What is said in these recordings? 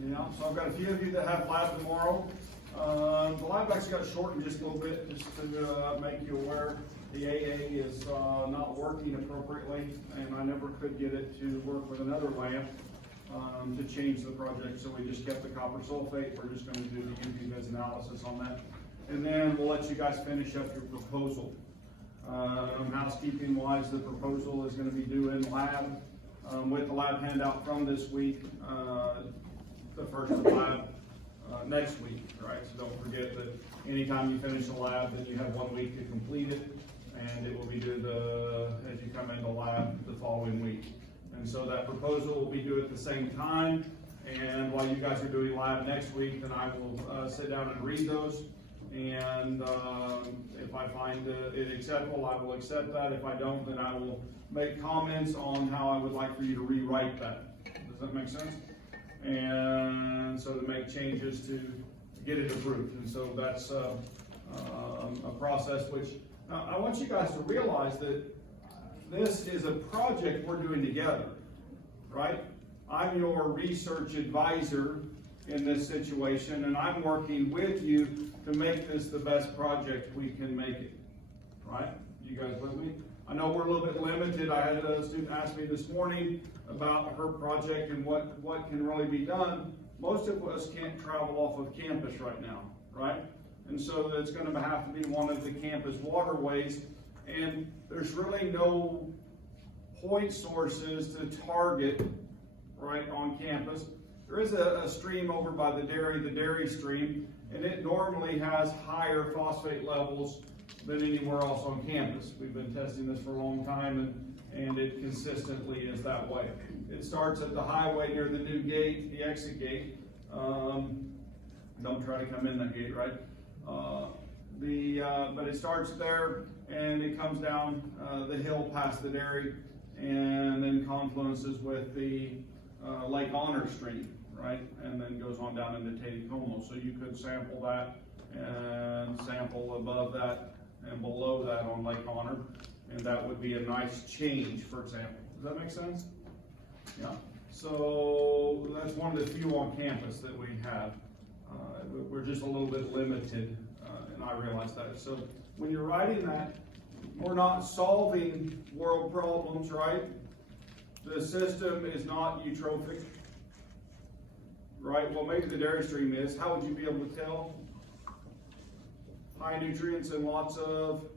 So I've got a few of you that have lab tomorrow. The lab actually got shortened just a little bit, just to make you aware. The AA is not working appropriately, and I never could get it to work with another lamp to change the project, so we just kept the copper sulfate. We're just going to do the UV-vis analysis on that. And then we'll let you guys finish up your proposal. Housekeeping wise, the proposal is going to be due in lab with the lab handout from this week, the first of lab next week, right? So don't forget that anytime you finish a lab, then you have 1 week to complete it, and it will be due as you come into lab the following week. And so that proposal will be due at the same time, and while you guys are doing lab next week, then I will sit down and read those. And if I find it acceptable, I will accept that. If I don't, then I will make comments on how I would like for you to rewrite that. Does that make sense? And so to make changes to get it approved. And so that's a process which I want you guys to realize that this is a project we're doing together, right? I'm your research advisor in this situation, and I'm working with you to make this the best project we can make it, right? You guys with me? I know we're a little bit limited. I had a student ask me this morning about her project and what can really be done. Most of us can't travel off of campus right now, right? And so it's going to have to be one of the campus waterways, and there's really no point sources to target right on campus. There is a stream over by the dairy stream, and it normally has higher phosphate levels than anywhere else on campus. We've been testing this for a long time, and it consistently is that way. It starts at the highway near the new gate, the exit gate. Don't try to come in that gate, right? But it starts there, and it comes down the hill past the dairy, and then confluences with the Lake Honor stream, right? And then goes on down into Taticomo. So you could sample that and sample above that and below that on Lake Honor, and that would be a nice change, for example. Does that make sense? Yeah. So that's one of the few on campus that we have. We're just a little bit limited, and I realize that. So when you're writing that, we're not solving world problems, right? The system is not eutrophic, right? Well, maybe the dairy stream is. How would you be able to tell? High nutrients and lots of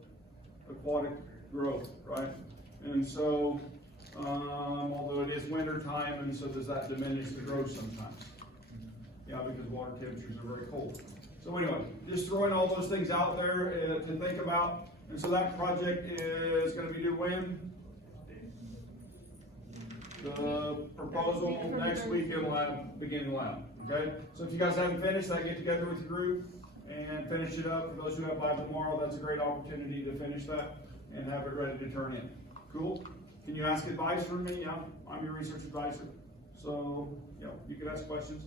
aquatic growth, right? And so, although it is winter time, and so does that diminish the growth sometimes? Yeah, because water temperatures are very cold. So anyway, just throwing all those things out there to think about. And so that project is going to be due when? The proposal next week in lab, beginning lab. Okay? So if you guys haven't finished that, get together with your group and finish it up. For those who have lab tomorrow, that's a great opportunity to finish that and have it ready to turn in. Cool? Can you ask advice from me? Yeah, I'm your research advisor. So, yeah, you can ask questions,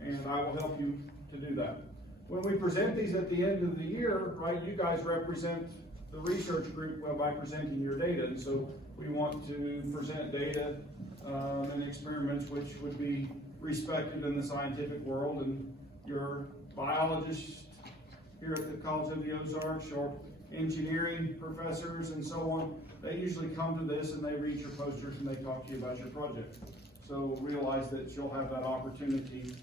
and I will help you to do that. When we present these at the end of the year, right, you guys represent the research group by presenting your data. And so we want to present data and experiments which would be respected in the scientific world. And your biologists here at the College of the Ozarks, or engineering professors and so on, they usually come to this and they read your posters and they talk to you about your project. So realize that you'll have that opportunity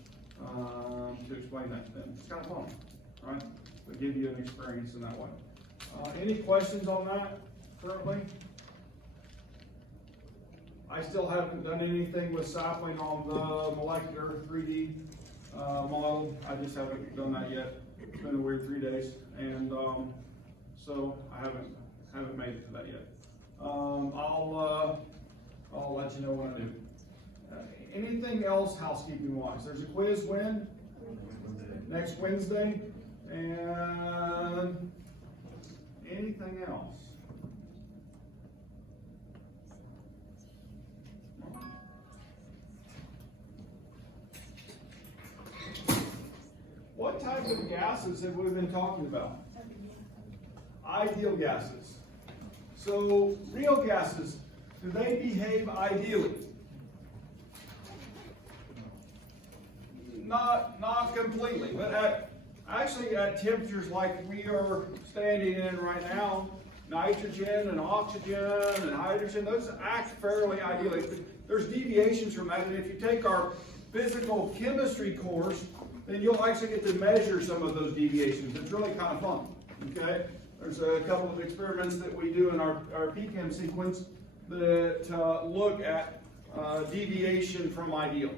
to explain that to them. It's kind of fun, right? But give you an experience in that way. Any questions on that currently? I still haven't done anything with sapling on the molecular 3D model. I just haven't done that yet. It's been a weird 3 days, and so I haven't made it to that yet. I'll let you know when I do. Anything else housekeeping wise? There's a quiz when? Next Wednesday. And anything else? What type of gases have we been talking about? Ideal gases. So real gases, do they behave ideally? not completely, but actually at temperatures like we are standing in right now, nitrogen and oxygen and hydrogen, those act fairly ideally. There's deviations from that, and if you take our physical chemistry course, then you'll actually get to measure some of those deviations. It's really kind of fun, okay? There's a couple of experiments that we do in our PChem sequence that look at deviation from ideal,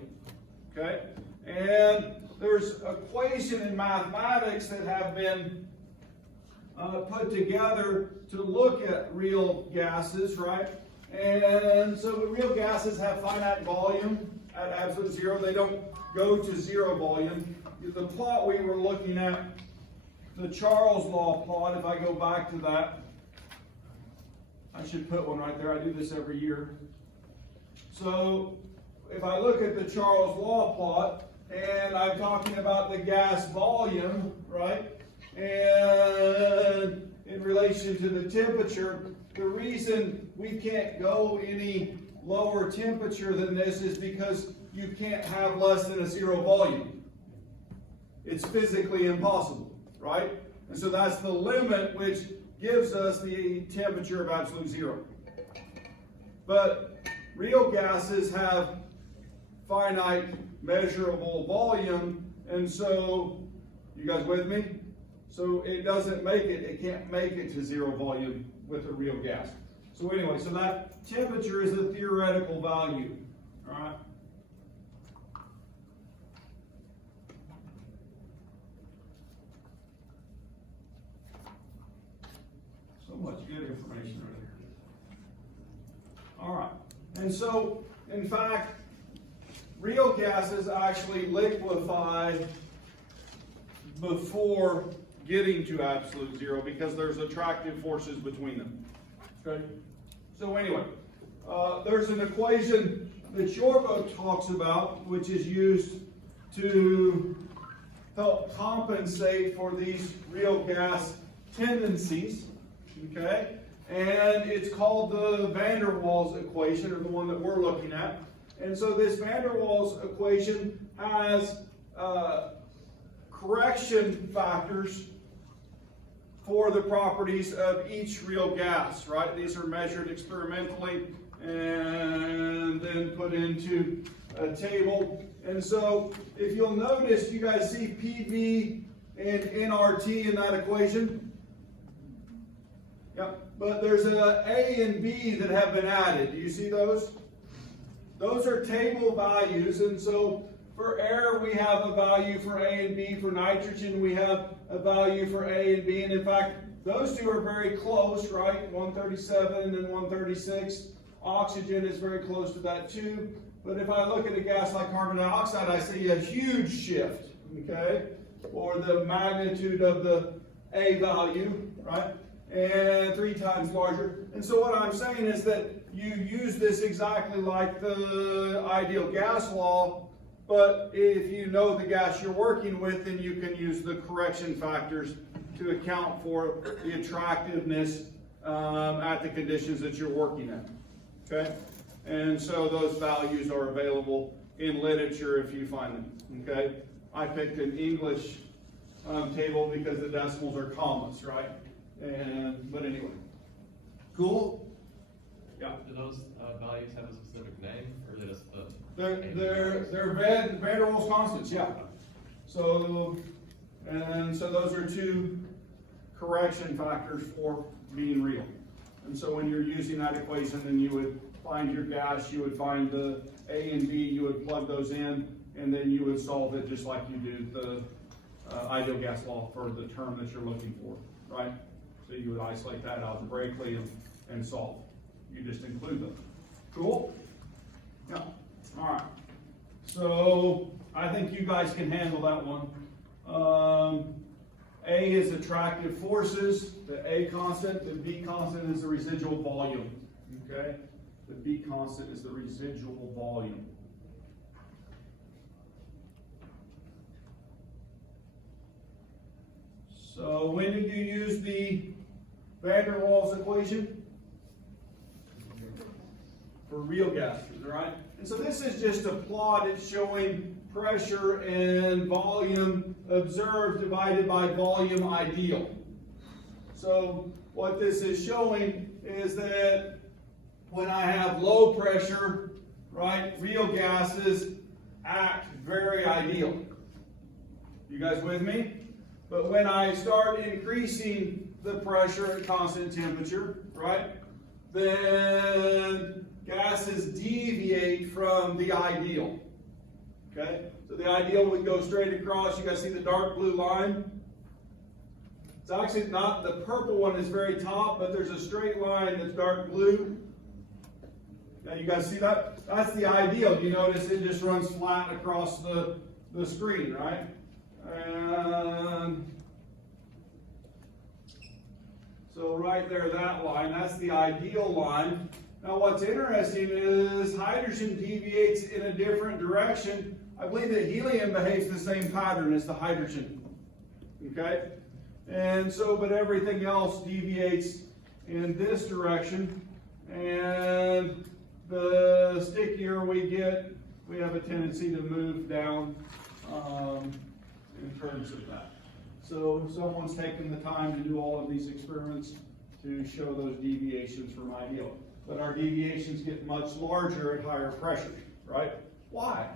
okay? And there's equations in mathematics that have been put together to look at real gases, right? And so the real gases have finite volume at absolute zero. They don't go to zero volume. The plot we were looking at, the Charles law plot, if I go back to that, I should put one right there. I do this every year. So if I look at the Charles law plot, and I'm talking about the gas volume, right? And in relation to the temperature, the reason we can't go any lower temperature than this is because you can't have less than a zero volume. It's physically impossible, right? And so that's the limit which gives us the temperature of absolute zero. But real gases have finite measurable volume, and so, you guys with me? So it doesn't make it, it can't make it to zero volume with a real gas. So anyway, so that temperature is a theoretical value, all right? So much good information right here. All right, and so, in fact, real gases actually liquefy before getting to absolute zero because there's attractive forces between them. Okay? So anyway, there's an equation that your book talks about, which is used to help compensate for these real gas tendencies. Okay? And it's called the van der Waals equation, or the one that we're looking at. And so this van der Waals equation has correction factors for the properties of each real gas, right? These are measured experimentally and then put into a table. And so if you'll notice, you guys see PV and nRT in that equation? Yep. But there's a and B that have been added. Do you see those? Those are table values, and so for air we have a value for A and B. For nitrogen we have a value for A and B, and in fact those two are very close, right? 137 and 136. Oxygen is very close to that too. But if I look at a gas like carbon dioxide, I see a huge shift, okay? Or the magnitude of the A value, right? And 3 times larger. And so what I'm saying is that you use this exactly like the ideal gas law, but if you know the gas you're working with, then you can use the correction factors to account for the attractiveness at the conditions that you're working at. Okay? And so those values are available in literature if you find them. Okay? I picked an English table because the decimals are commas, right? But anyway. Cool? Yeah. Do those values have a specific name, or are they just the? They're van der Waals constants, yeah. So those are 2 correction factors for being real. And so when you're using that equation, then you would find your gas, you would find the A and B, you would plug those in, and then you would solve it just like you do the ideal gas law for the term that you're looking for, right? So you would isolate that algebraically and solve. You just include them. Cool? Yeah. All right. So I think you guys can handle that one. A is attractive forces. The A constant. The B constant is the residual volume. Okay? The B constant is the residual volume. So when did you use the van der Waals equation? For real gases, right? And so this is just a plot. It's showing pressure and volume observed divided by volume ideal. So what this is showing is that when I have low pressure, right, real gases act very ideal. You guys with me? But when I start increasing the pressure at constant temperature, right, then gases deviate from the ideal. Okay? So the ideal would go straight across. You guys see the dark blue line? It's actually not, the purple one is very top, but there's a straight line that's dark blue. Now you guys see that? That's the ideal. You notice it just runs flat across the screen, right? And so right there, that line, that's the ideal line. Now what's interesting is hydrogen deviates in a different direction. I believe that helium behaves the same pattern as the hydrogen. Okay? And so, but everything else deviates in this direction. And the stickier we get, we have a tendency to move down in terms of that. So someone's taken the time to do all of these experiments to show those deviations from ideal. But our deviations get much larger at higher pressures, right? Why?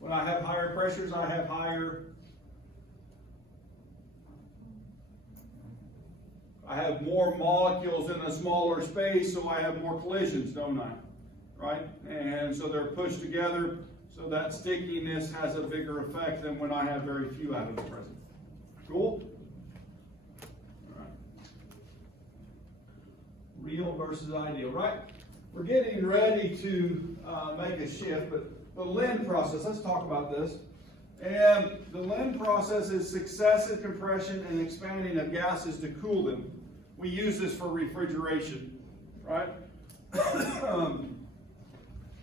When I have higher pressures, I have more molecules in a smaller space, so I have more collisions, don't I? Right? And so they're pushed together, so that stickiness has a bigger effect than when I have very few atoms present. Cool? All right. Real versus ideal, right? We're getting ready to make a shift, but the Lin process, let's talk about this. And the Lin process is successive compression and expanding of gases to cool them. We use this for refrigeration, right?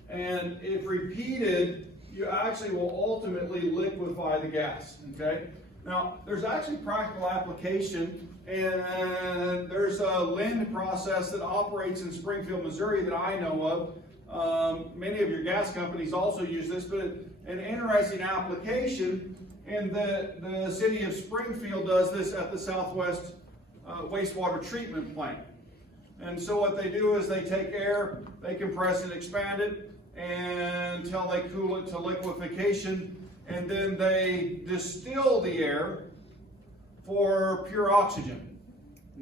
And if repeated, you actually will ultimately liquefy the gas, okay? Now, there's actually practical application, and there's a Lin process that operates in Springfield, Missouri that I know of. Many of your gas companies also use this, but an interesting application, and the city of Springfield does this at the Southwest wastewater treatment plant. And so what they do is they take air, they compress and expand it until they cool it to liquefaction, and then they distill the air for pure oxygen.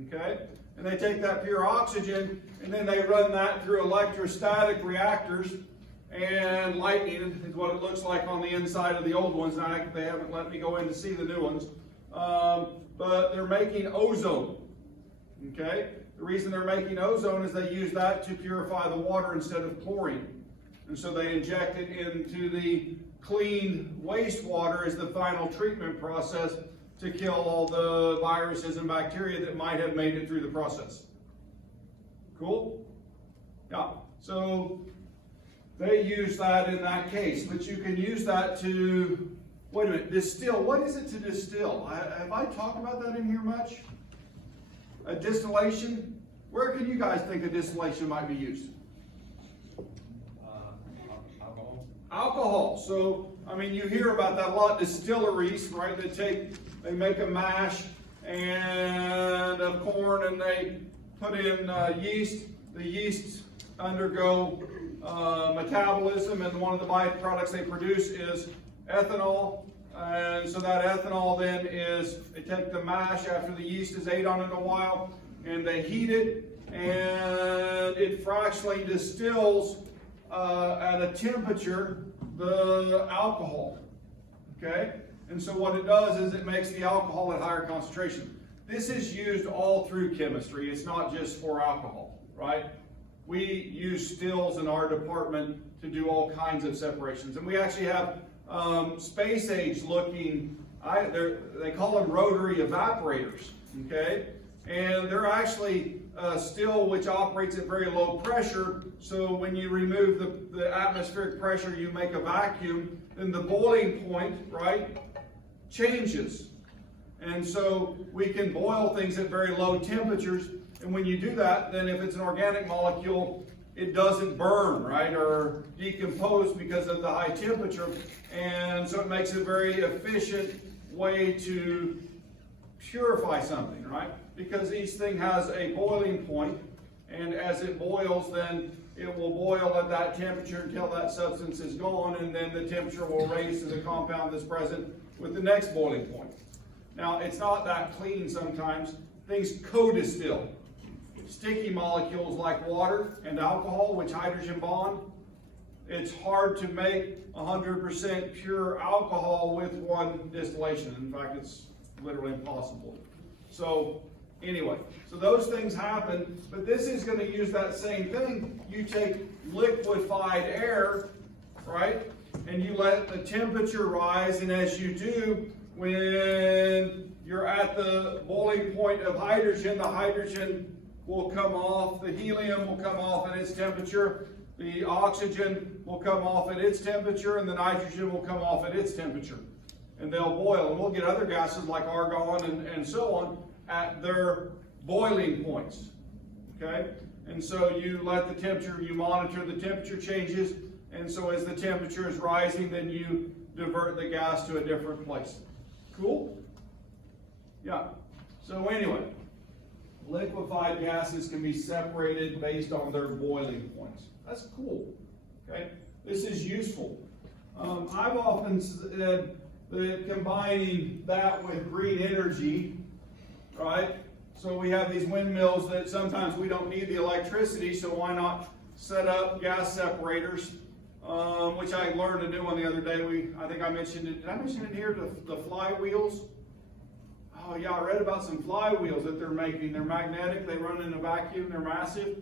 Okay? And they take that pure oxygen and then they run that through electrostatic reactors, and lightning is what it looks like on the inside of the old ones. Now, they haven't let me go in to see the new ones. But they're making ozone. Okay? The reason they're making ozone is they use that to purify the water instead of chlorine. And so they inject it into the clean wastewater as the final treatment process to kill all the viruses and bacteria that might have made it through the process. Cool? Yeah. So they use that in that case, but you can use that to, wait a minute, distill. What is it to distill? Have I talked about that in here much? A distillation? Where can you guys think a distillation might be used? Alcohol. Alcohol. So, I mean, you hear about that a lot. Distilleries, right? They make a mash and of corn, and they put in yeast. The yeasts undergo metabolism, and one of the byproducts they produce is ethanol. And so that ethanol then is, they take the mash after the yeast is ate on it a while, and they heat it, and it fractionally distills at a temperature the alcohol. Okay? And so what it does is it makes the alcohol at higher concentration. This is used all through chemistry. It's not just for alcohol, right? We use stills in our department to do all kinds of separations. And we actually have space age looking, they call them rotary evaporators, okay? And they're actually still which operates at very low pressure. So when you remove the atmospheric pressure, you make a vacuum, then the boiling point, right, changes. And so we can boil things at very low temperatures. And when you do that, then if it's an organic molecule, it doesn't burn, right, or decompose because of the high temperature. And so it makes a very efficient way to purify something, right? Because each thing has a boiling point, and as it boils, then it will boil at that temperature until that substance is gone, and then the temperature will raise to the compound that's present with the next boiling point. Now, it's not that clean sometimes. Things co-distill. Sticky molecules like water and alcohol, which hydrogen bond, it's hard to make 100% pure alcohol with one distillation. In fact, it's literally impossible. So anyway, so those things happen, but this is going to use that same thing. You take liquefied air, right, and you let the temperature rise, and as you do, when you're at the boiling point of hydrogen, the hydrogen will come off, the helium will come off at its temperature, the oxygen will come off at its temperature, and the nitrogen will come off at its temperature. And they'll boil, and we'll get other gases like argon and so on at their boiling points, okay? And so you let the temperature, you monitor the temperature changes, and so as the temperature is rising, then you divert the gas to a different place. Cool? Yeah. So anyway, liquefied gases can be separated based on their boiling points. That's cool, okay? This is useful. I've often said that combining that with green energy, right? So we have these windmills that sometimes we don't need the electricity, so why not set up gas separators, which I learned a new one the other day. I think I mentioned it. Did I mention it here, the flywheels? Oh yeah, I read about some flywheels that they're making. They're magnetic, they run in a vacuum, they're massive.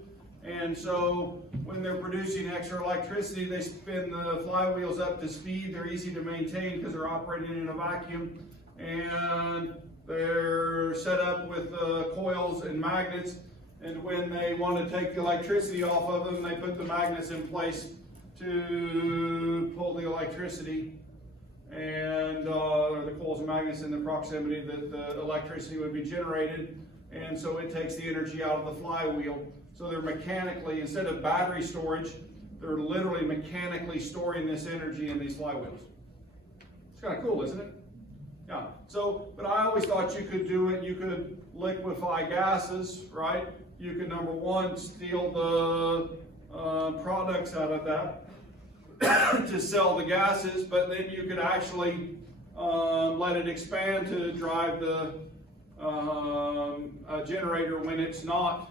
And so when they're producing extra electricity, they spin the flywheels up to speed. They're easy to maintain because they're operating in a vacuum. And they're set up with coils and magnets. And when they want to take the electricity off of them, they put the magnets in place to pull the electricity. And the coils and magnets in the proximity that the electricity would be generated. And so it takes the energy out of the flywheel. So they're mechanically, instead of battery storage, they're literally mechanically storing this energy in these flywheels. It's kind of cool, isn't it? Yeah. So, but I always thought you could do it. You could liquefy gases, right? You could, number one, steal the products out of that to sell the gases, but then you could actually let it expand to drive the generator when it's not,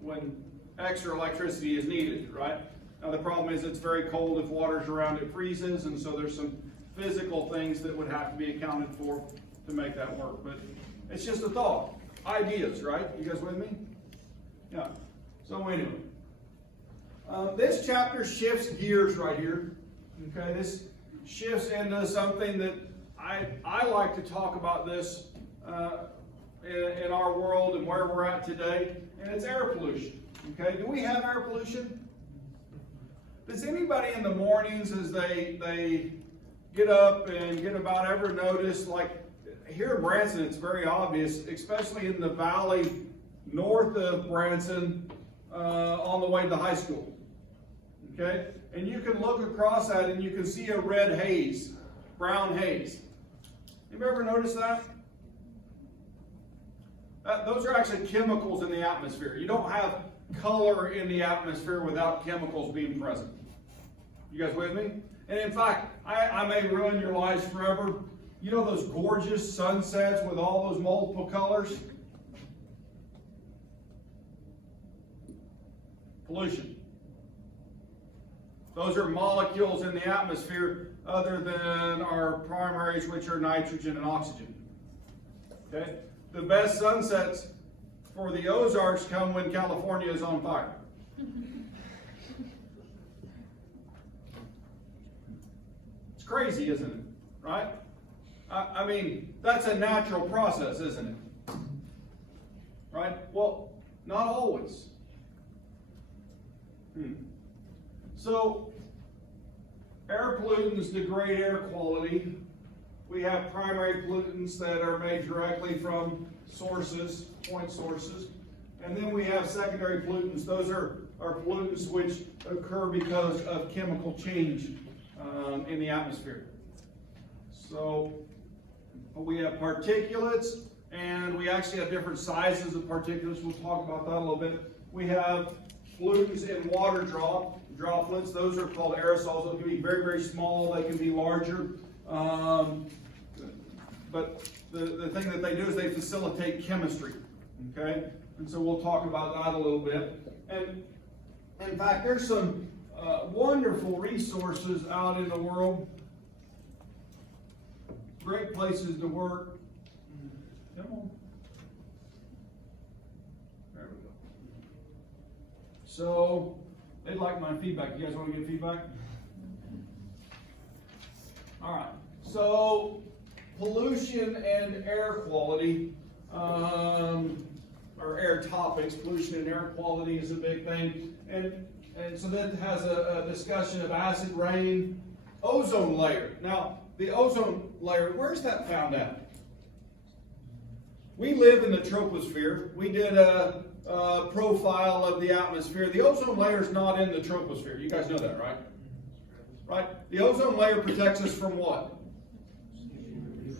when extra electricity is needed, right? Now the problem is it's very cold. If water's around, it freezes, and so there's some physical things that would have to be accounted for to make that work. But it's just a thought. Ideas, right? You guys with me? Yeah. So anyway, this chapter shifts gears right here. Okay, this shifts into something that I like to talk about this in our world and where we're at today, and it's air pollution. Okay, do we have air pollution? Does anybody in the mornings as they get up and get about ever notice, like here in Branson, it's very obvious, especially in the valley north of Branson on the way to the high school. Okay, and you can look across that and you can see a red haze, brown haze. You ever noticed that? Those are actually chemicals in the atmosphere. You don't have color in the atmosphere without chemicals being present. You guys with me? And in fact, I may ruin your lives forever. You know those gorgeous sunsets with all those multiple colors? Pollution. Those are molecules in the atmosphere other than our primaries, which are nitrogen and oxygen. Okay? The best sunsets for the Ozarks come when California is on fire. It's crazy, isn't it? Right? I mean, that's a natural process, isn't it? Right? Well, not always. So, air pollutants degrade air quality. We have primary pollutants that are made directly from sources, point sources, And then we have secondary pollutants. Those are pollutants which occur because of chemical change in the atmosphere. So we have particulates, and we actually have different sizes of particulates. We'll talk about that a little bit. We have pollutants in water droplets. Those are called aerosols. They can be very, very small. They can be larger. But the thing that they do is they facilitate chemistry. Okay? And so we'll talk about that a little bit. And in fact, there's some wonderful resources out in the world. Great places to work. Come on. There we go. So, they'd like my feedback. You guys want to get feedback? All right. So, pollution and air quality, or air topics. Pollution and air quality is a big thing. And so that has a discussion of acid rain, ozone layer. Now, the ozone layer, where's that found at? We live in the troposphere. We did a profile of the atmosphere. The ozone layer is not in the troposphere. You guys know that, right? Right? The ozone layer protects us from what?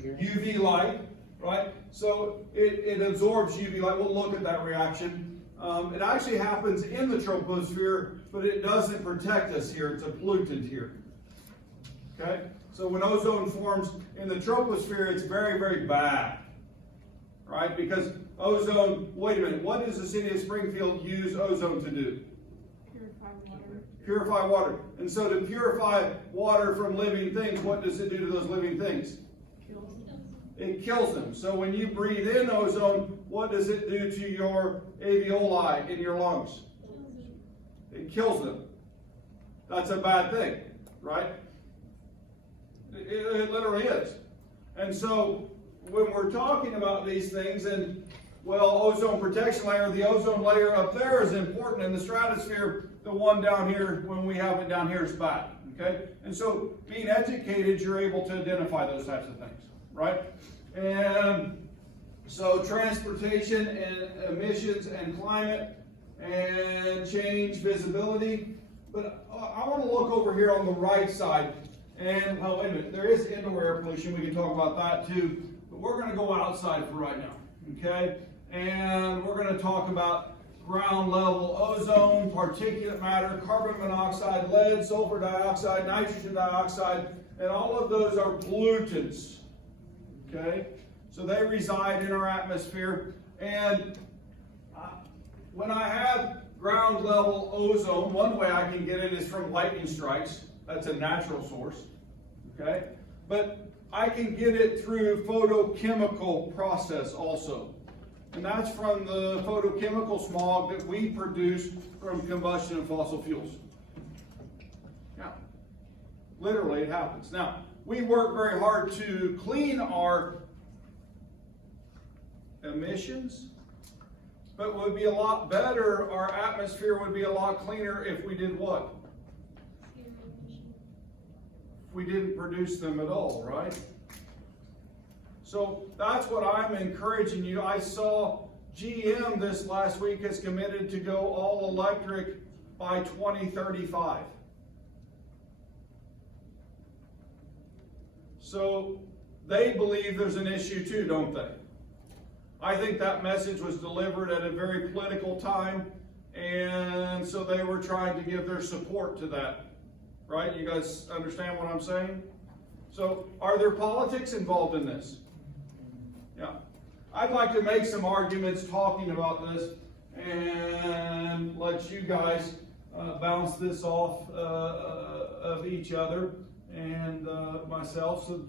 UV light, right? So it absorbs UV light. We'll look at that reaction. It actually happens in the troposphere, but it doesn't protect us here. It's a pollutant here. Okay? So when ozone forms in the troposphere, it's very, very bad. Right? Because ozone, wait a minute, what does the city of Springfield use ozone to do? Purify water. Purify water. And so to purify water from living things, what does it do to those living things? Kills them. It kills them. So when you breathe in ozone, what does it do to your alveoli in your lungs? It kills them. That's a bad thing, right? It literally is. And so when we're talking about these things, and well, ozone protection layer, the ozone layer up there is important in the stratosphere. The one down here, when we have it down here, is bad. Okay? And so being educated, you're able to identify those types of things, right? And so transportation and emissions and climate and change visibility. But I want to look over here on the right side. And, well, wait a minute, there is indoor air pollution. We can talk about that too. But we're going to go outside for right now, okay? And we're going to talk about ground level ozone, particulate matter, carbon monoxide, lead, sulfur dioxide, nitrogen dioxide, and all of those are pollutants, okay? So they reside in our atmosphere. And when I have ground level ozone, one way I can get it is from lightning strikes. That's a natural source, okay? But I can get it through photochemical process also. And that's from the photochemical smog that we produce from combustion of fossil fuels. Now, literally it happens. Now, we work very hard to clean our emissions, but it would be a lot better, our atmosphere would be a lot cleaner if we did what? We didn't produce them at all, right? So that's what I'm encouraging you. I saw GM this last week has committed to go all electric by 2035. So they believe there's an issue too, don't they? I think that message was delivered at a very political time, and so they were trying to give their support to that. Right? You guys understand what I'm saying? So, are there politics involved in this? Yeah. I'd like to make some arguments talking about this and let you guys bounce this off of each other and myself. So,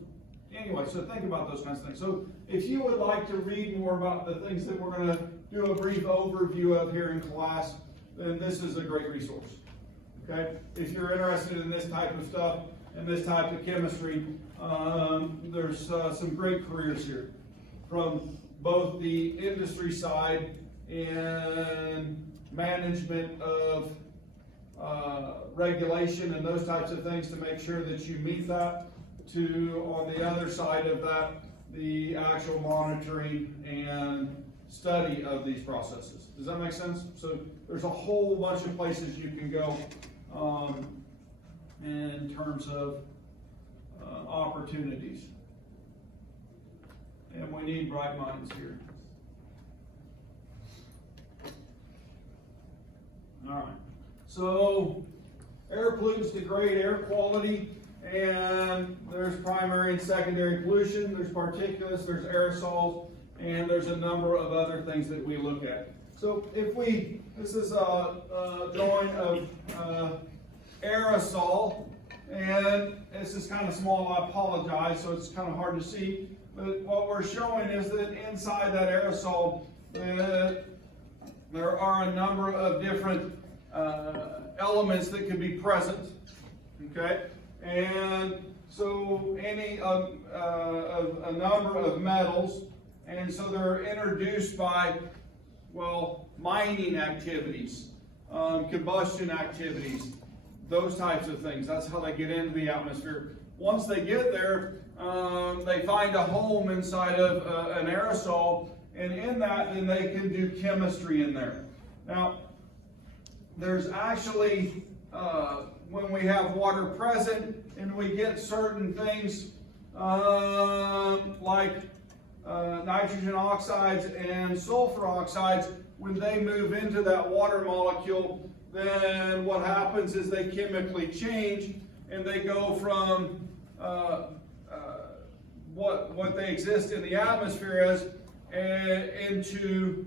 anyway, so think about those kinds of things. So, if you would like to read more about the things that we're going to do a brief overview of here in class, then this is a great resource. Okay, if you're interested in this type of stuff and this type of chemistry, there's some great careers here from both the industry side and management of regulation and those types of things to make sure that you meet that, to on the other side of that, the actual monitoring and study of these processes. Does that make sense? So there's a whole bunch of places you can go in terms of opportunities. And we need bright minds here. All right. So air pollutants degrade air quality, and there's primary and secondary pollution, there's particulates, there's aerosols, and there's a number of other things that we look at. So if this is a drawing of aerosol, and this is kind of small, I apologize, so it's kind of hard to see, but what we're showing is that inside that aerosol, there are a number of different elements that could be present, okay? And so a number of metals, and so they're introduced by, well, mining activities, combustion activities, those types of things. That's how they get into the atmosphere. Once they get there, they find a home inside of an aerosol, and in that, then they can do chemistry in there. Now, there's actually, when we have water present and we get certain things like nitrogen oxides and sulfur oxides, when they move into that water molecule, then what happens is they chemically change and they go from what they exist in the atmosphere as into,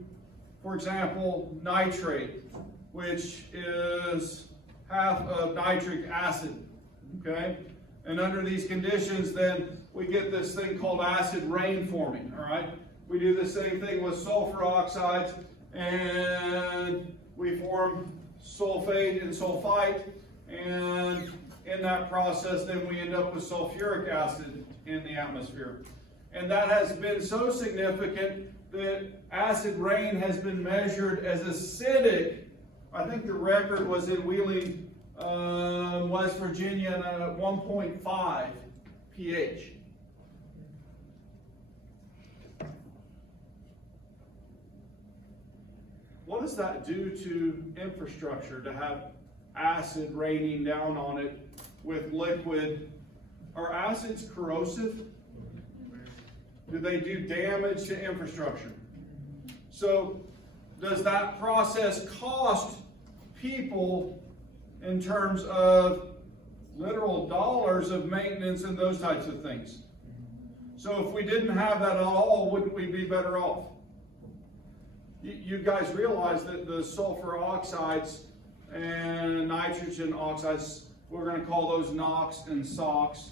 for example, nitrate, which is half of nitric acid, okay? And under these conditions, then we get this thing called acid rain forming, all right? We do the same thing with sulfur oxides, and we form sulfate and sulfite, and in that process, then we end up with sulfuric acid in the atmosphere. And that has been so significant that acid rain has been measured as acidic. I think the record was in Wheeling, West Virginia, at 1.5 pH. What does that do to infrastructure to have acid raining down on it with liquid? Are acids corrosive? Do they do damage to infrastructure? So does that process cost people in terms of literal dollars of maintenance and those types of things? So if we didn't have that at all, wouldn't we be better off? You guys realize that the sulfur oxides and nitrogen oxides, we're going to call those NOx and SOx,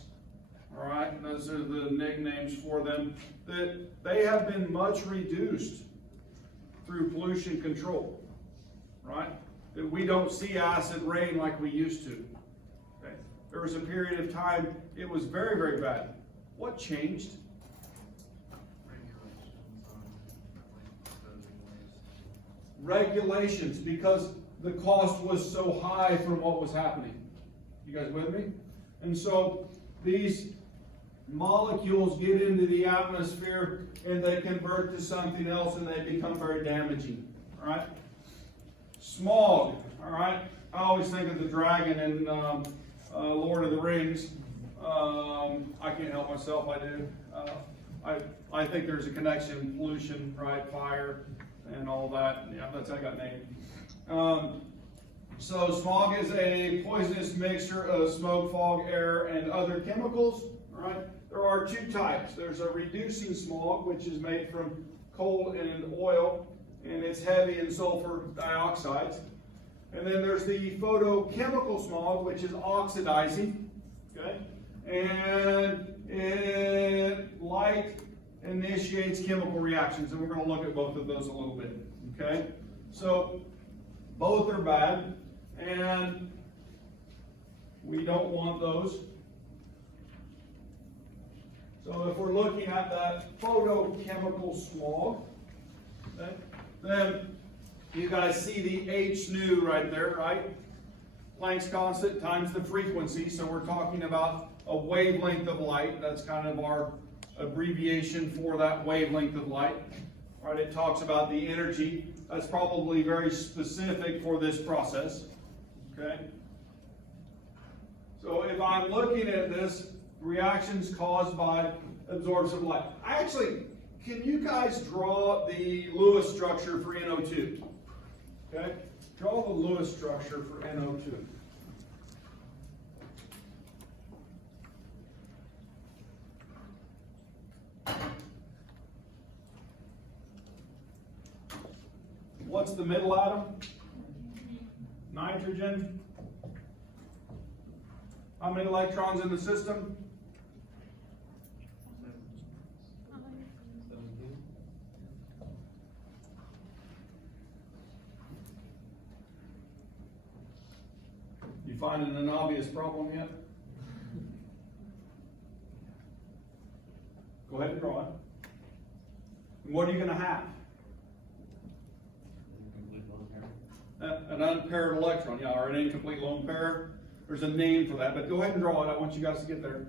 all right? Those are the nicknames for them, that they have been much reduced through pollution control, right? That we don't see acid rain like we used to. Okay? There was a period of time it was very, very bad. What changed? Regulations, because the cost was so high from what was happening. You guys with me? And so these molecules get into the atmosphere and they convert to something else and they become very damaging. All right? Smog. All right? I always think of the dragon in Lord of the Rings. I can't help myself, I do. I think there's a connection, pollution, right? Fire and all that. Yeah, that's how I got named. So smog is a poisonous mixture of smoke, fog, air, and other chemicals. All right? There are two types. There's a reducing smog, which is made from coal and oil, and it's heavy in sulfur dioxides. And then there's the photochemical smog, which is oxidizing. Okay? And light initiates chemical reactions, and we're going to look at both of those a little bit. Okay? So both are bad, and we don't want those. So if we're looking at that photochemical smog, okay, then you guys see the H nu right there, right? Planck's constant times the frequency. So we're talking about a wavelength of light. That's kind of our abbreviation for that wavelength of light. right? It talks about the energy. That's probably very specific for this process, okay? So if I'm looking at this, reactions caused by absorption of light. Can you guys draw the Lewis structure for NO2? Okay? Draw the Lewis structure for NO2. What's the middle atom? Nitrogen. How many electrons in the system? 17. You finding an obvious problem yet? Go ahead and draw it. And what are you going to have? Incomplete lone pair. An unpaired electron, yeah, or an incomplete lone pair. There's a name for that, but go ahead and draw it. I want you guys to get there.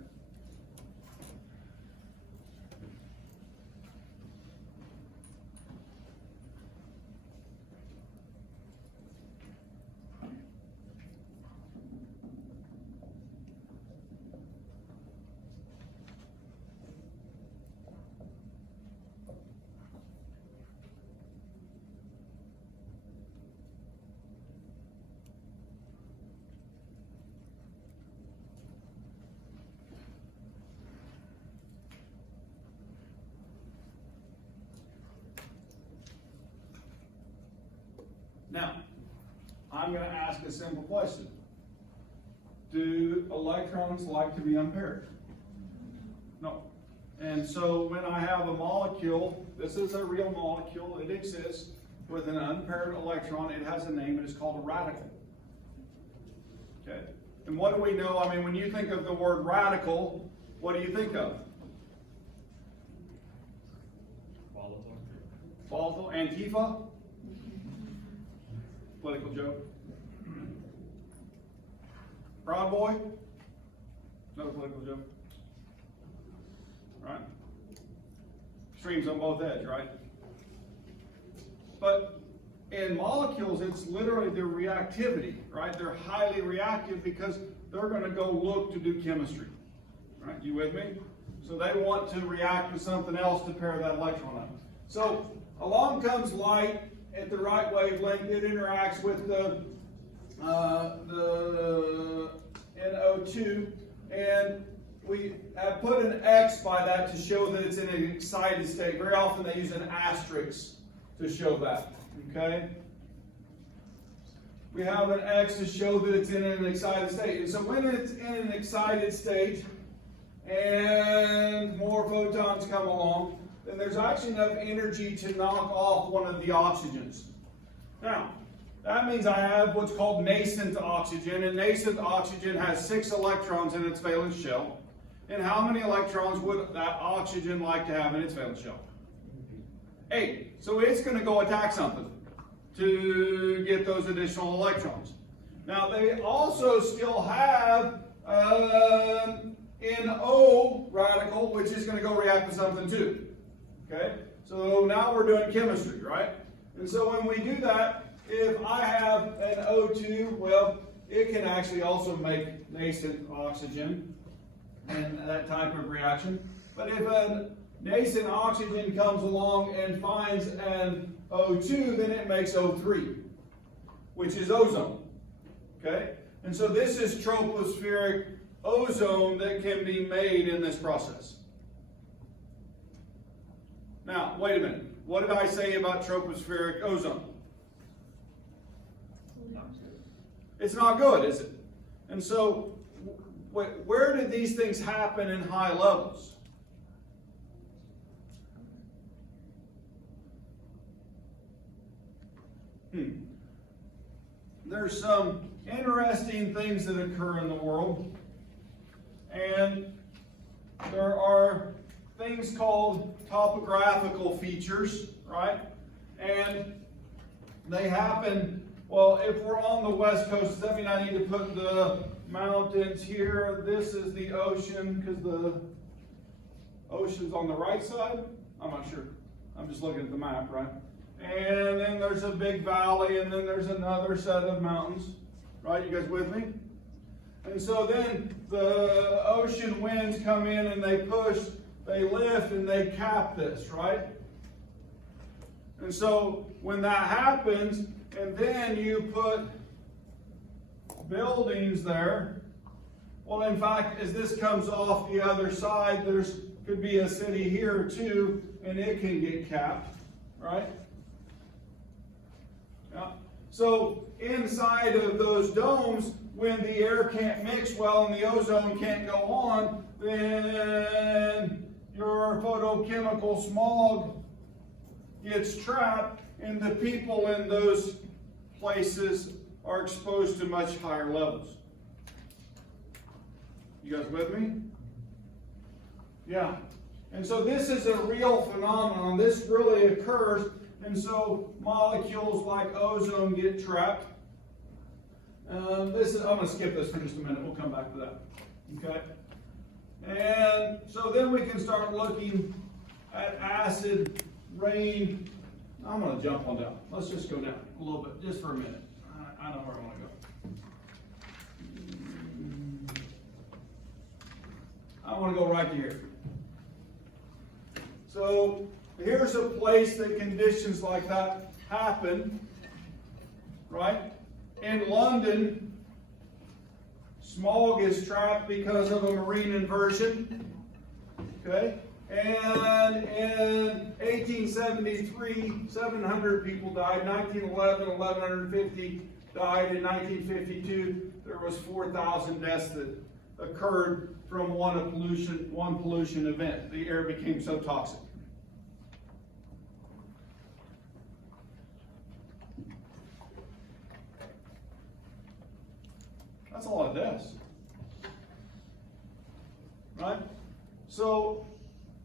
Now, I'm going to ask a simple question. Do electrons like to be unpaired? No. And so when I have a molecule, this is a real molecule, it exists, with an unpaired electron, it has a name, it is called a radical. Okay. And what do we know? I mean, when you think of the word radical, what do you think of? Volatile. Volatile. Antifa? Political joke. Proud Boy? Another political joke. Right? Extremes on both ends, right? But in molecules, it's literally their reactivity, right? They're highly reactive because they're going to go look to do chemistry. Right? You with me? So they want to react with something else to pair that electron up. So along comes light. At the right wavelength, it interacts with the NO2, and we have put an X by that to show that it's in an excited state. Very often they use an asterisk to show that, okay? We have an X to show that it's in an excited state. And so when it's in an excited state and more photons come along, then there's actually enough energy to knock off one of the oxygens. Now, that means I have what's called nascent oxygen, and nascent oxygen has 6 electrons in its valence shell. And how many electrons would that oxygen like to have in its valence shell? 8. So it's going to go attack something to get those additional electrons. Now, they also still have NO radical, which is going to go react with something too. Okay, so now we're doing chemistry, right? And so when we do that, if I have an O2, well, it can actually also make nascent oxygen and that type of reaction. But if a nascent oxygen comes along and finds an O2, then it makes O3, which is ozone. Okay, and so this is tropospheric ozone that can be made in this process. Now, wait a minute. What did I say about tropospheric ozone? It's not good, is it? And so, where did these things happen in high levels? There's some interesting things that occur in the world, and there are things called topographical features, right? And they happen, well, if we're on the west coast, does that mean I need to put the mountains here? This is the ocean, because the ocean's on the right side? I'm not sure. I'm just looking at the map, right? And then there's a big valley, and then there's another set of mountains, right? You guys with me? And so then the ocean winds come in and they push, they lift, and they cap this, right? And so when that happens, and then you put buildings there, well, in fact, as this comes off the other side, there's could be a city here too, and it can get capped, right? Yeah. So inside of those domes, when the air can't mix well and the ozone can't go on, then your photochemical smog gets trapped, and the people in those places are exposed to much higher levels. You guys with me? Yeah. And so this is a real phenomenon. This really occurs. And so molecules like ozone get trapped. I'm going to skip this for just a minute. We'll come back to that. Okay. And so then we can start looking at acid rain. I'm going to jump on down. Let's just go down a little bit, just for a minute. I know where I want to go. I want to go right to here. So here's a place that conditions like that happen, right? In London, smog is trapped because of a marine inversion, okay? And in 1873, 700 people died. 1911, 1150 died. In 1952, there was 4,000 deaths that occurred from one pollution event. The air became so toxic. That's a lot of deaths, right? So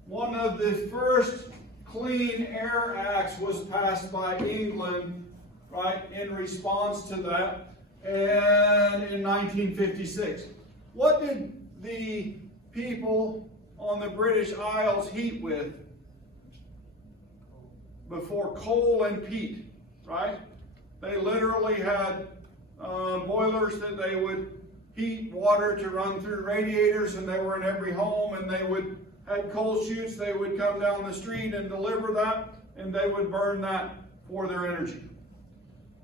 one of the first Clean Air Acts was passed by England, right, in response to that, and in 1956. What did the people on the British Isles heat with before? Coal and peat, right? They literally had boilers that they would heat water to run through radiators, and they were in every home, and they would had coal chutes. They would come down the street and deliver that, and they would burn that for their energy.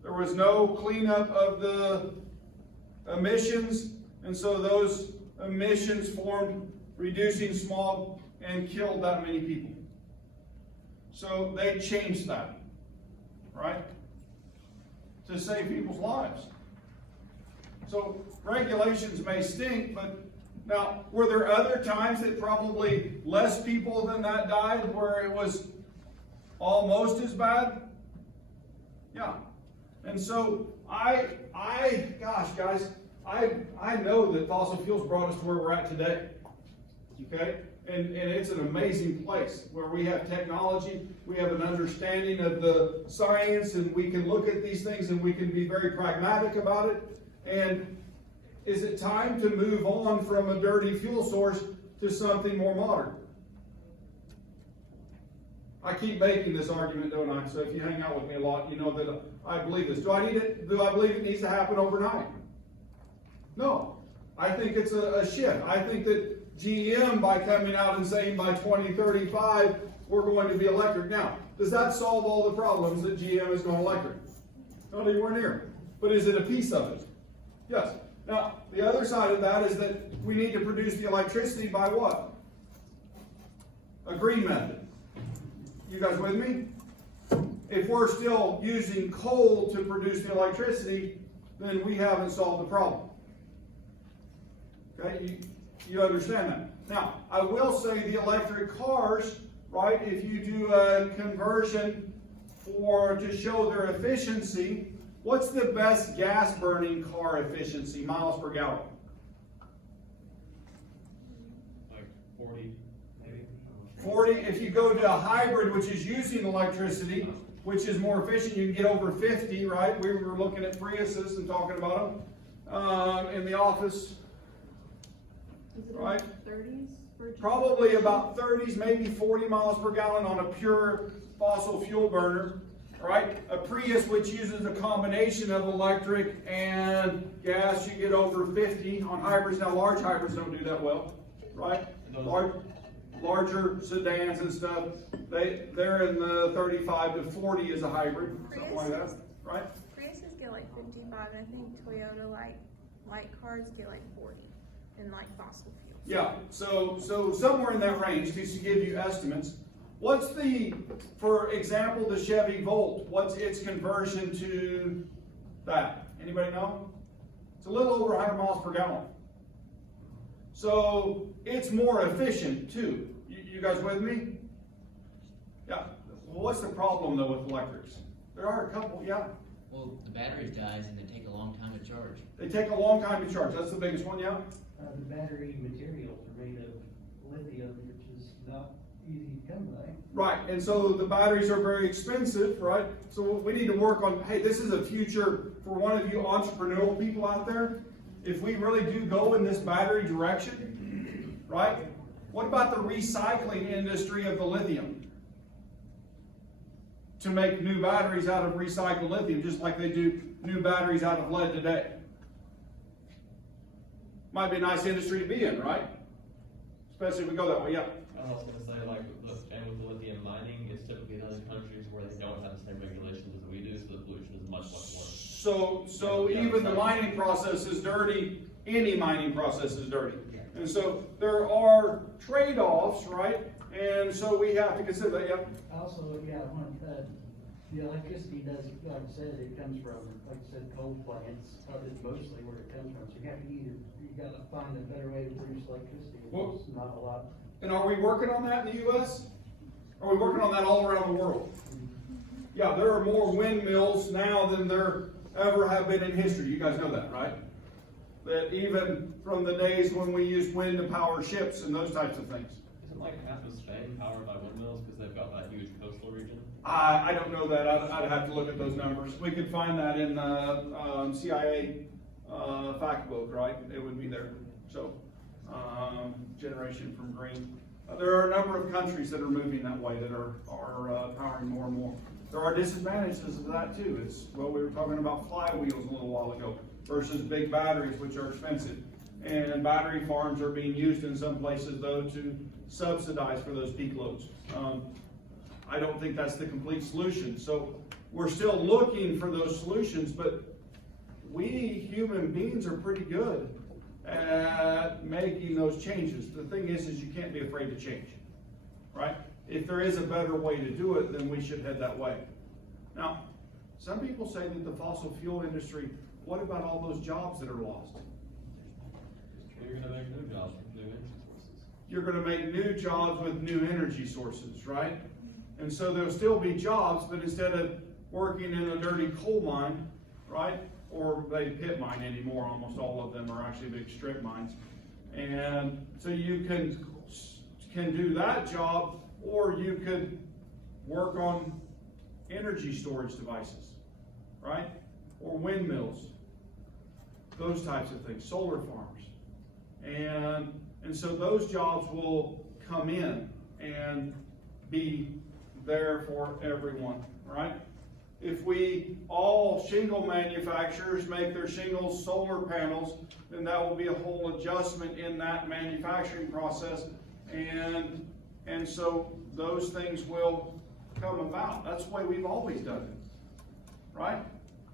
There was no cleanup of the emissions, and so those emissions formed reducing smog and killed that many people. So they changed that, right, to save people's lives. So regulations may stink, but now, were there other times that probably less people than that died where it was almost as bad? Yeah. And so gosh, guys, I know that fossil fuels brought us to where we're at today. Okay? And it's an amazing place where we have technology, we have an understanding of the science, and we can look at these things and we can be very pragmatic about it. And is it time to move on from a dirty fuel source to something more modern? I keep making this argument, don't I? So if you hang out with me a lot, you know that I believe this. Do I believe it needs to happen overnight? No. I think it's a shift. I think that GM, by coming out and saying by 2035, we're going to be electric. Now, does that solve all the problems that GM is going electric? Not anywhere near. But is it a piece of it? Yes. Now, the other side of that is that we need to produce the electricity by what? A green method. You guys with me? If we're still using coal to produce the electricity, then we haven't solved the problem. Okay, you understand that. Now, I will say the electric cars, right, if you do a conversion to show their efficiency, what's the best gas burning car efficiency, miles per gallon? Like 40, maybe? 40. If you go to a hybrid, which is using electricity, which is more efficient, you can get over 50, right? We were looking at Priuses and talking about them in the office. Is it right? in the 30s? probably about 30s, maybe 40 miles per gallon on a pure fossil fuel burner, right? A Prius, which uses a combination of electric and gas, you get over 50 on hybrids. Now, large hybrids don't do that well, right? Larger sedans and stuff, they're in the 35 to 40 as a hybrid, something like that, right? Priuses get like 55, and I think Toyota light cars get like 40 in like fossil fuels. Yeah, so somewhere in that range, just to give you estimates. What's for example, the Chevy Volt, what's its conversion to that? Anybody know? It's a little over 100 miles per gallon. So it's more efficient too. You guys with me? Yeah. Well, what's the problem though with electrics? There are a couple, yeah. Well, the battery dies and they take a long time to charge. They take a long time to charge. That's the biggest one, yeah? The battery materials are made of lithium, which is not easy to come by. Right, and so the batteries are very expensive, right? So we need to work on, hey, this is a future for one of you entrepreneurial people out there. If we really do go in this battery direction, right? What about the recycling industry of the lithium? To make new batteries out of recycled lithium, just like they do new batteries out of lead today. Might be a nice industry to be in, right? Especially if we go that way, yeah. I was also gonna say, like, and with the lithium mining, it's typically in other countries where they don't have the same regulations as we do, so the pollution is much, much worse. So even the mining process is dirty, any mining process is dirty. And so there are trade-offs, right? And so we have to consider that, yeah. Also, the electricity does, like I said, it comes from, like I said, coal plants, is mostly where it comes from. So you gotta find a better way to produce electricity. Well, It's not a lot. And are we working on that in the US? Are we working on that all around the world? Yeah, there are more windmills now than there ever have been in history. You guys know that, right? That even from the days when we used wind to power ships and those types of things. Isn't like half of Spain powered by windmills because they've got that huge coastal region? I don't know that. I'd have to look at those numbers. We could find that in the CIA fact book, right? It would be there. So, generation from green. There are a number of countries that are moving that way that are powering more and more. There are disadvantages of that too. We were talking about flywheels a little while ago versus big batteries, which are expensive. And battery farms are being used in some places though to subsidize for those peak loads. I don't think that's the complete solution. So we're still looking for those solutions, but we human beings are pretty good at making those changes. The thing is you can't be afraid to change, right? If there is a better way to do it, then we should head that way. Now, some people say that the fossil fuel industry, what about all those jobs that are lost? You're gonna make new jobs with new energy sources. You're gonna make new jobs with new energy sources, right? And so there'll still be jobs, but instead of working in a dirty coal mine, right? Or they pit mine anymore, almost all of them are actually big strip mines. And so you can do that job, or you could work on energy storage devices, right? Or windmills, those types of things, solar farms. And so those jobs will come in and be there for everyone, right? If we all shingle manufacturers make their shingles solar panels, then that will be a whole adjustment in that manufacturing process. And so those things will come about. That's the way we've always done it, right?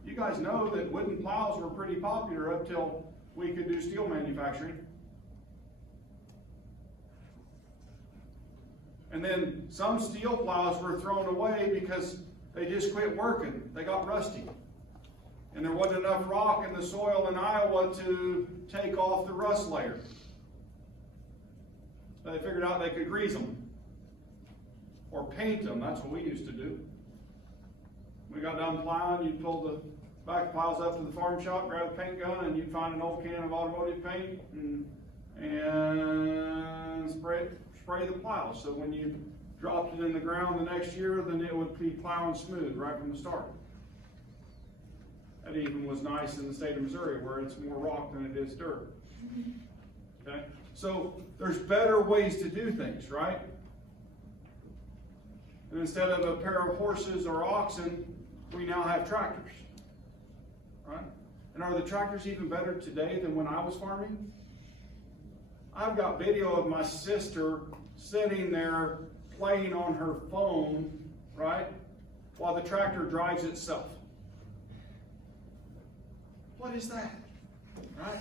You guys know that wooden plows were pretty popular up till we could do steel manufacturing. And then some steel plows were thrown away because they just quit working. They got rusty. And there wasn't enough rock in the soil in Iowa to take off the rust layer. They figured out they could grease them or paint them. That's what we used to do. We got done plowing, you'd pull the back plows up to the farm shop, grab a paint gun, and you'd find an old can of automotive paint and spray the plow. So when you dropped it in the ground the next year, then it would be plowing smooth right from the start. That even was nice in the state of Missouri, where it's more rock than it is dirt. Okay? So there's better ways to do things, right? And instead of a pair of horses or oxen, we now have tractors, right? And are the tractors even better today than when I was farming? I've got video of my sister sitting there playing on her phone, right, while the tractor drives itself. What is that, right?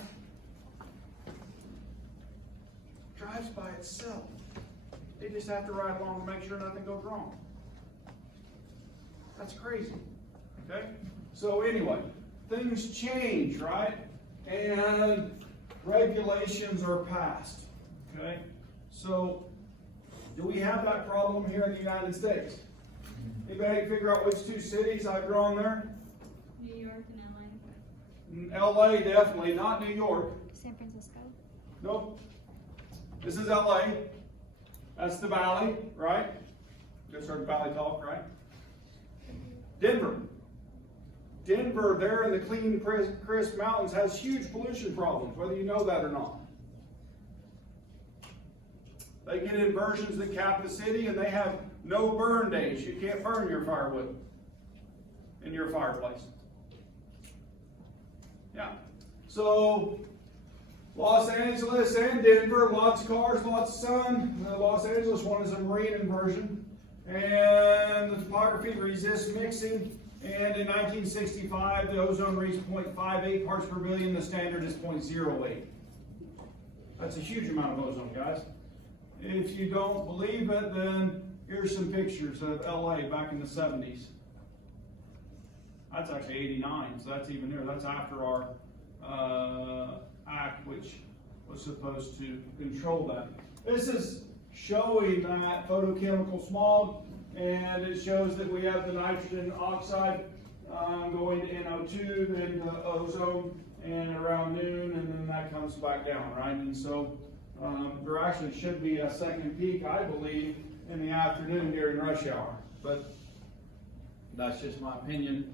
Drives by itself. They just have to ride along to make sure nothing goes wrong. That's crazy, okay? So anyway, things change, right? And regulations are passed, okay? So, do we have that problem here in the United States? Anybody figure out which two cities I've drawn there? New York and LA. LA, definitely, not New York. San Francisco. Nope. This is LA. That's the valley, right? Just heard valley talk, right? Denver. Denver, there in the clean, crisp mountains, has huge pollution problems, whether you know that or not. They get inversions that cap the city, and they have no burn days. You can't burn your firewood in your fireplace. Yeah. So, Los Angeles and Denver, lots of cars, lots of sun. The Los Angeles one is a marine inversion. And the topography resists mixing. And in 1965, the ozone reached 0.58 parts per billion. The standard is 0.08. That's a huge amount of ozone, guys. If you don't believe it, then here's some pictures of LA back in the 70s. That's actually 89, so that's even newer. That's after our act, which was supposed to control that. This is showing that photochemical smog, and it shows that we have the nitrogen oxide going to NO2, then to ozone, and around noon, and then that comes back down, right? And so there actually should be a second peak, I believe, in the afternoon during rush hour. But that's just my opinion.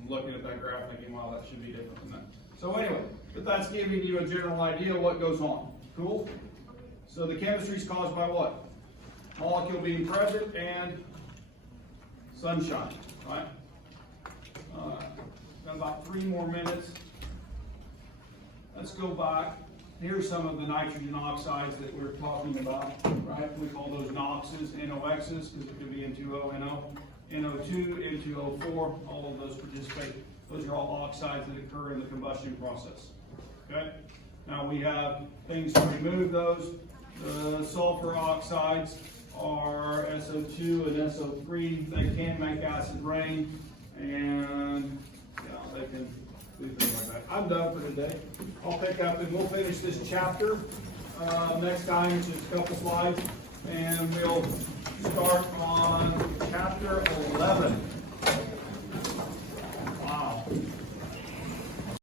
I'm looking at that graph thinking, wow, that should be different than that. So anyway, but that's giving you a general idea of what goes on. Cool? So the chemistry is caused by what? Molecule being present and sunshine, right? Got about 3 more minutes. Let's go back. Here's some of the nitrogen oxides that we're talking about, right? We call those NOxes, NOxes, because it could be N2O, NO, NO2, N2O4, all of those participate. Those are all oxides that occur in the combustion process, okay? Now we have things to remove those. The sulfur oxides are SO2 and SO3. They can make acid rain, and they can do things like that. I'm done for today. I'll pick up and we'll finish this chapter next time, just a couple slides, and we'll start on chapter 11.